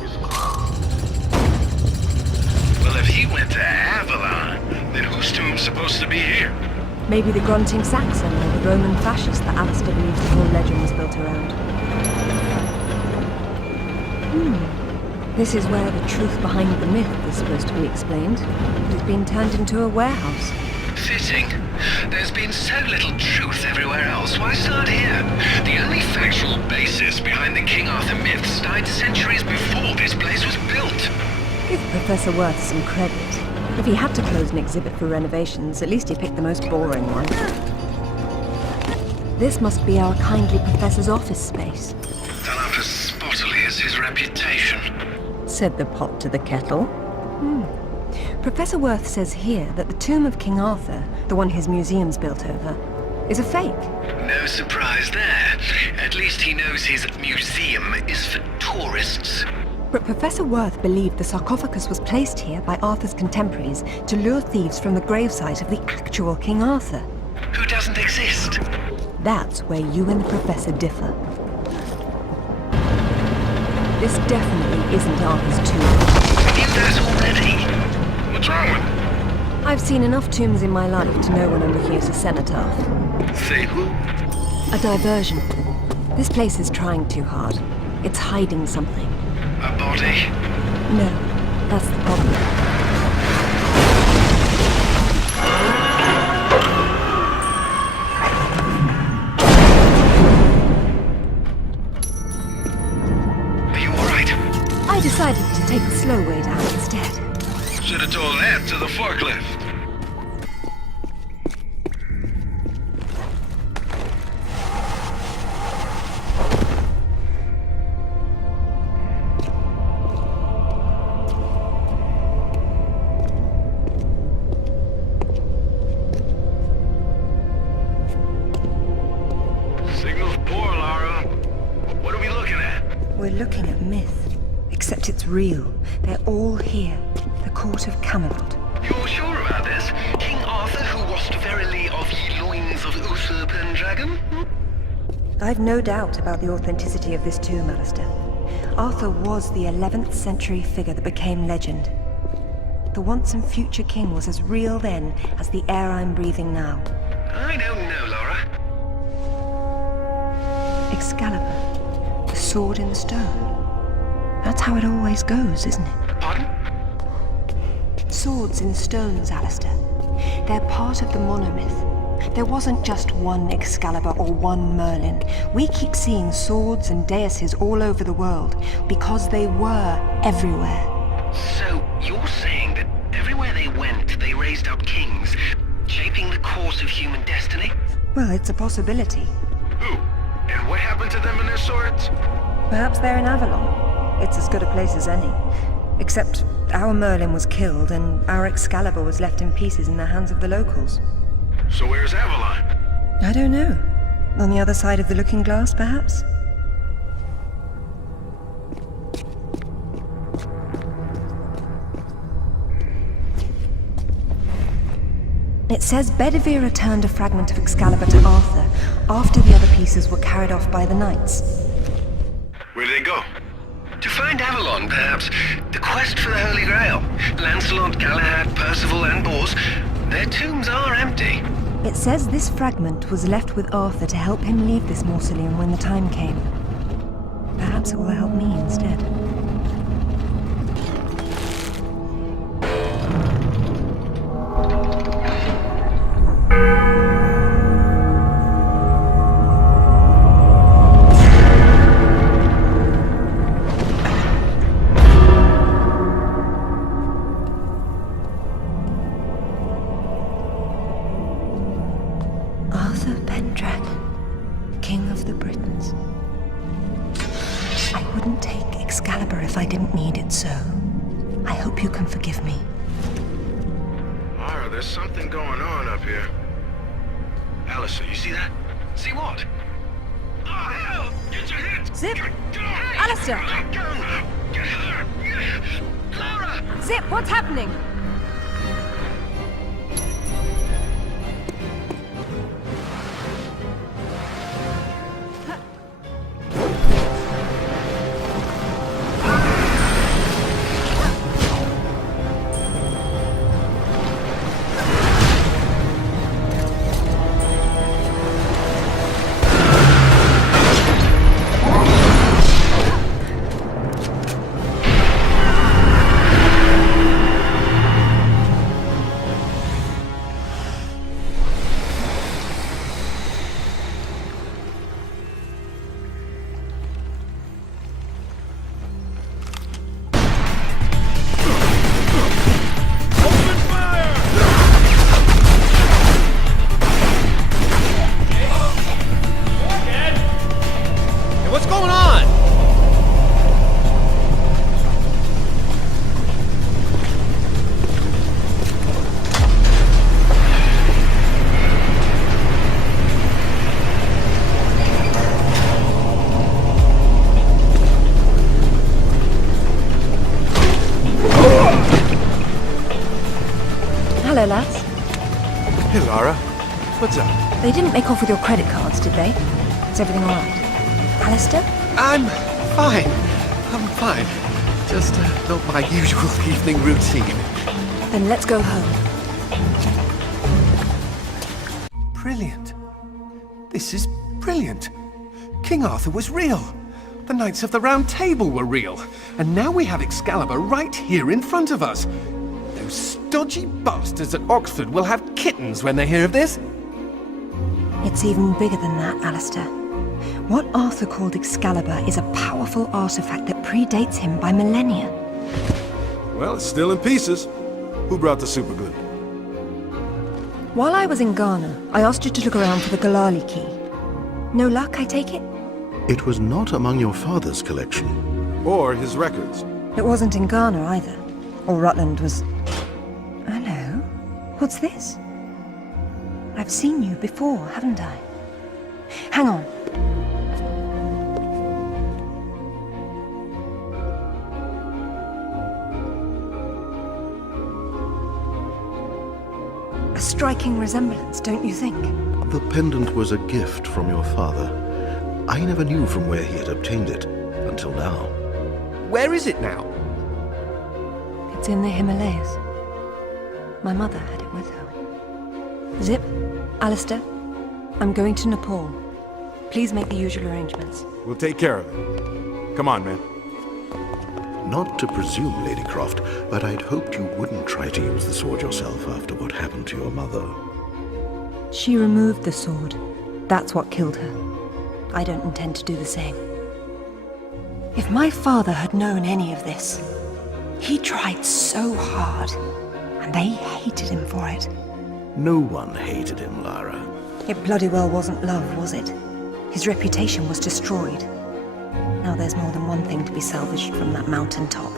his crown. Well, if he went to Avalon, then whose tomb supposed to be here? Maybe the grunting Saxon or the Roman fascist that Alistair believes the whole legend was built around. This is where the truth behind the myth is supposed to be explained. It's been turned into a warehouse. Fitting. There's been so little truth everywhere else. Why start here? The only factual basis behind the King Arthur myths died centuries before this place was built. Give Professor Worth some credit. If he had to close an exhibit for renovations, at least he picked the most boring one. This must be our kindly professor's office space, Done up as spottily as his reputation. said the pot to the kettle. Professor Worth says here that the tomb of King Arthur, the one his museum's built over, is a fake. No surprise there. At least he knows his museum is for tourists. But Professor Worth believed the sarcophagus was placed here by Arthur's contemporaries to lure thieves from the gravesite of the actual King Arthur. Who doesn't exist? That's where you and the Professor differ. This definitely isn't Arthur's tomb. In that already? What's wrong with it? I've seen enough tombs in my life to know when I'm looking at a cenotaph. Say who? A diversion. This place is trying too hard. It's hiding something. A body? No, that's the problem. Are you alright? I decided to take the slow way down instead. Should have told that to the forklift. Signal's poor, Lara. What are we looking at? We're looking at myth, except it's real. They're all here. The court of Camelot. You're sure about this? King Arthur, who wast verily of ye loins of Uther Pendragon? I've no doubt about the authenticity of this tomb, Alistair. Arthur was the 11th century figure that became legend. The once and future king was as real then as the air I'm breathing now. I don't know, Laura. Excalibur, the sword in the stone. That's how it always goes, isn't it? Pardon? Swords in stones, Alistair. They're part of the monomyth. There wasn't just one Excalibur or one Merlin. We keep seeing swords and daises all over the world because they were everywhere. So, you're saying that everywhere they went, they raised up kings, shaping the course of human destiny? Well, it's a possibility. Who? And what happened to them and their swords? Perhaps they're in Avalon. It's as good a place as any. Except our Merlin was killed and our Excalibur was left in pieces in the hands of the locals. So where's Avalon? I don't know. On the other side of the looking glass, perhaps? It says Bedivere returned a fragment of Excalibur to Arthur after the other pieces were carried off by the knights. Where'd they go? To find Avalon, perhaps. The quest for the Holy Grail. Lancelot, Galahad, Percival, and Bors. Their tombs are empty. It says this fragment was left with Arthur to help him leave this mausoleum when the time came. Perhaps it will help me instead. Arthur Pendragon, King of the Britons. I wouldn't take Excalibur if I didn't need it so. I hope you can forgive me. Lara, there's something going on up here. Alistair, you see that? See what? Oh, hell! Get your hands! Zip! Get off! Alistair! Get her! Laura! Zip, what's happening? Hello, lads. Hey, Lara. What's up? They didn't make off with your credit cards, did they? Is everything all right? Alistair? I'm fine. I'm fine. Just not my usual evening routine. Then let's go home. Brilliant. This is brilliant. King Arthur was real. The Knights of the Round Table were real. And now we have Excalibur right here in front of us. Those stodgy bastards at Oxford will have kittens when they hear of this. It's even bigger than that, Alistair. What Arthur called Excalibur is a powerful artifact that predates him by millennia. Well, it's still in pieces. Who brought the superglue? While I was in Ghana, I asked you to look around for the Galali key. No luck, I take it? It was not among your father's collection. Or his records. It wasn't in Ghana either. Or Rutland was... Hello? What's this? I've seen you before, haven't I? Hang on. A striking resemblance, don't you think? The pendant was a gift from your father. I never knew from where he had obtained it, until now. Where is it now? It's in the Himalayas. My mother had it with her. Zip, Alistair, I'm going to Nepal. Please make the usual arrangements. We'll take care of it. Come on, man. Not to presume, Lady Croft, but I'd hoped you wouldn't try to use the sword yourself after what happened to your mother. She removed the sword. That's what killed her. I don't intend to do the same. If my father had known any of this, he tried so hard, and they hated him for it. No one hated him, Lara. It bloody well wasn't love, was it? His reputation was destroyed. Now there's more than one thing to be salvaged from that mountaintop.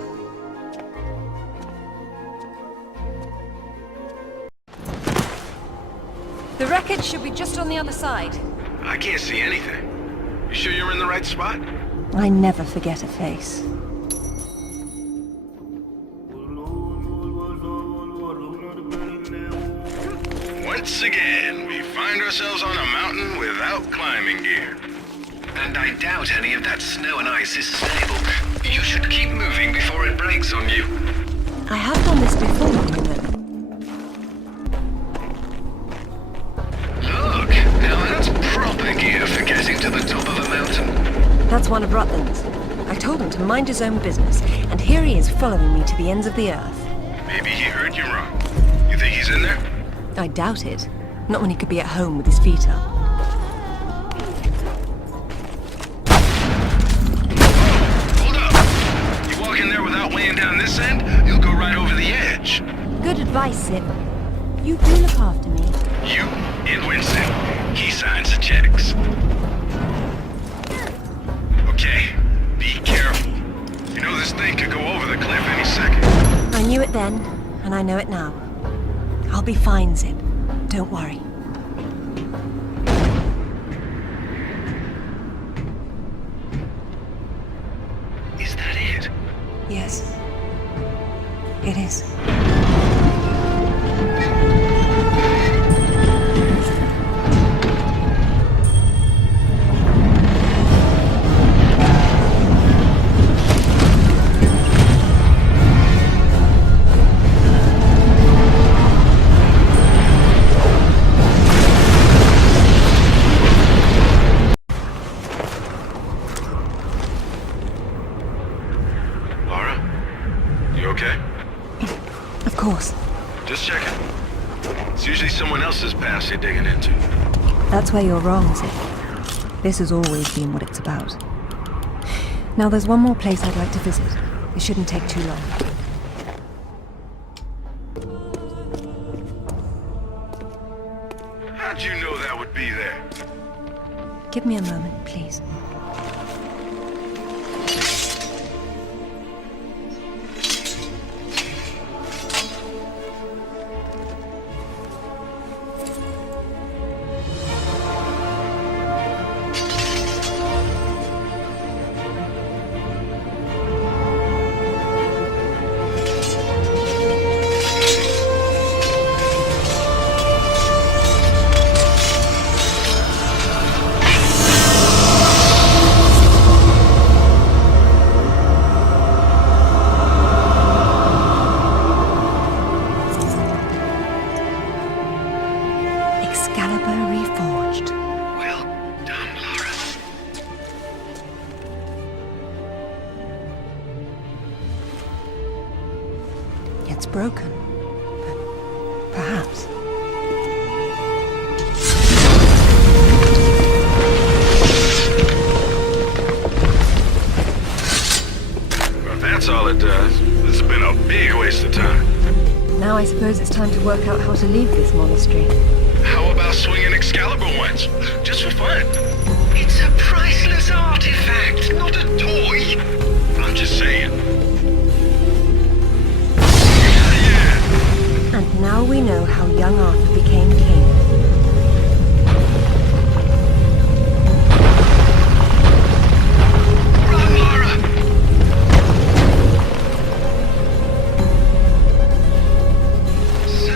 The wreckage should be just on the other side. I can't see anything. You sure you're in the right spot? I never forget a face. Once again, we find ourselves on a mountain without climbing gear. And I doubt any of that snow and ice is stable. You should keep moving before it breaks on you. I have done this before, you know. Look, now that's proper gear for getting to the top of a mountain. That's one of Rutland's. I told him to mind his own business, and here he is following me to the ends of the earth. Maybe he heard you wrong. You think he's in there? I doubt it. Not when he could be at home with his feet up. Hold up! You walk in there without weighing down this end, you'll go right over the edge. Good advice, Zip. You do look after me. You, Edwin Singh. He signs the checks. Okay, be careful. You know this thing could go over the cliff any second. I knew it then, and I know it now. I'll be fine, Zip. Don't worry. Is that it? Yes. It is. Of course. Just checking. It's usually someone else's past you're digging into. That's where you're wrong, Zip. This has always been what it's about. Now there's one more place I'd like to visit. It shouldn't take too long. How'd you know that would be there? Give me a moment, please. it's broken. But perhaps. Well, if that's all it does, this has been a big waste of time. Now I suppose it's time to work out how to leave this monastery. How about swinging Excalibur once? Just for fun. It's a priceless artifact, not a toy. I'm just saying. And now we know how young Arthur became king. Run, Lara! So,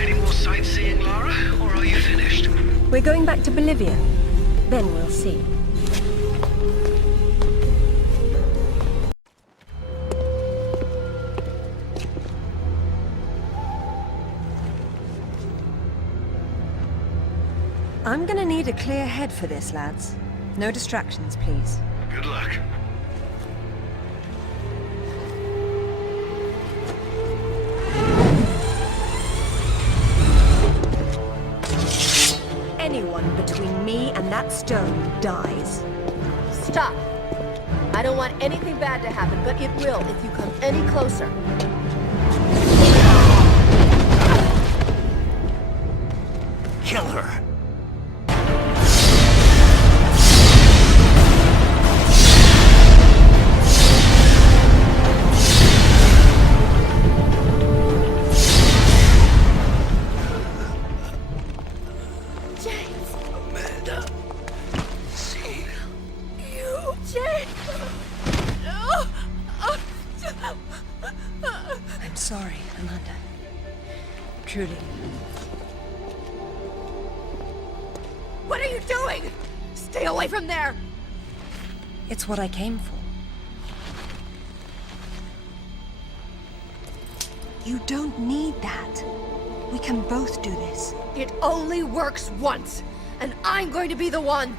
any more sightseeing, Lara, or are you finished? We're going back to Bolivia. Then we'll see. I'm gonna need a clear head for this, lads. No distractions, please. Good luck. Anyone between me and that stone dies. Stop! I don't want anything bad to happen, but it will if you come any closer. Kill her! I'm sorry, Amanda. Truly. What are you doing? Stay away from there! It's what I came for. You don't need that. We can both do this. It only works once, and I'm going to be the one.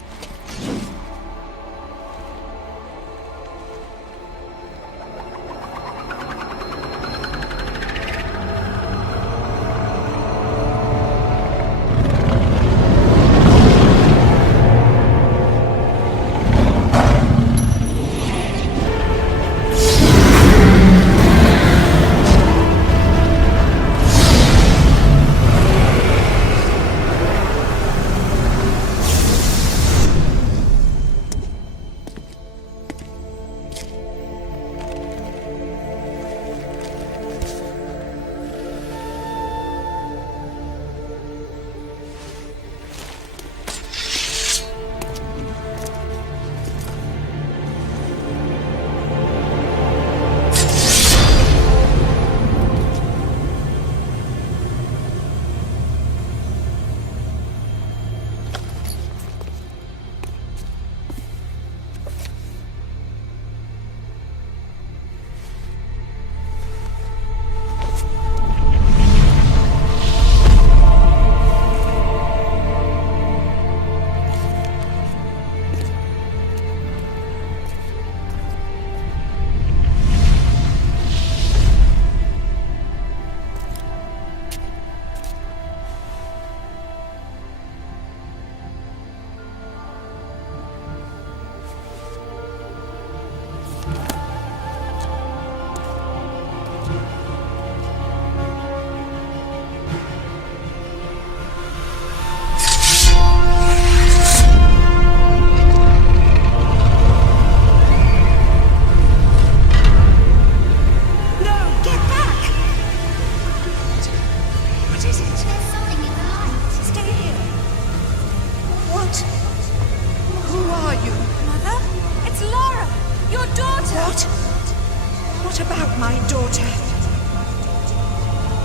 What about my daughter?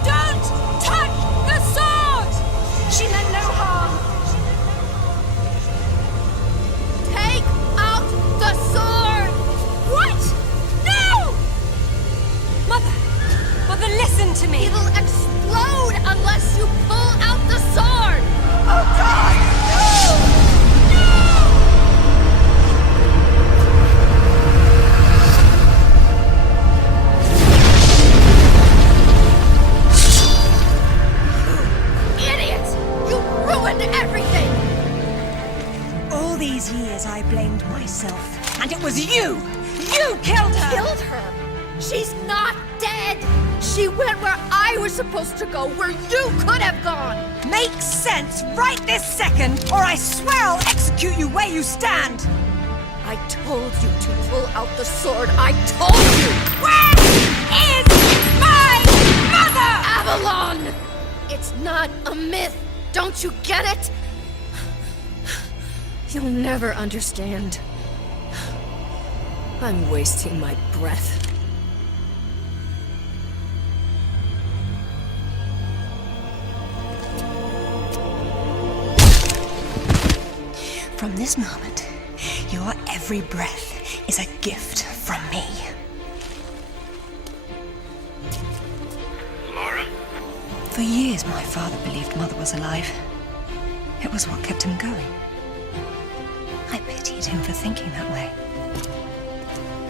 Don't touch the sword! She meant no harm. Take out the sword! What? No! Mother, listen to me. It'll explode unless you pull out the sword! Oh God! No! dead! She went where I was supposed to go, where you could have gone! Make sense right this second, or I swear I'll execute you where you stand! I told you to pull out the sword. I told you! Where is my mother? Avalon! It's not a myth. Don't you get it? You'll never understand. I'm wasting my breath. From this moment, your every breath is a gift from me. Laura? For years, my father believed Mother was alive. It was what kept him going. I pitied him for thinking that way.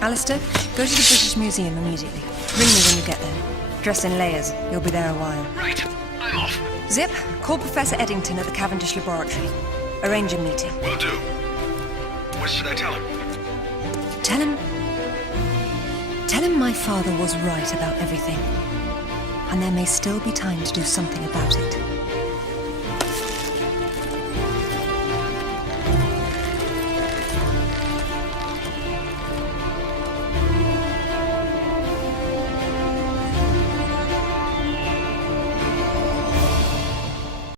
Alistair, go to the British Museum immediately. Ring me when you get there. Dress in layers. You'll be there a while. Right. I'm off. Zip, call Professor Eddington at the Cavendish Laboratory. Arrange a meeting. Will do. What should I tell him? Tell him my father was right about everything. And there may still be time to do something about it.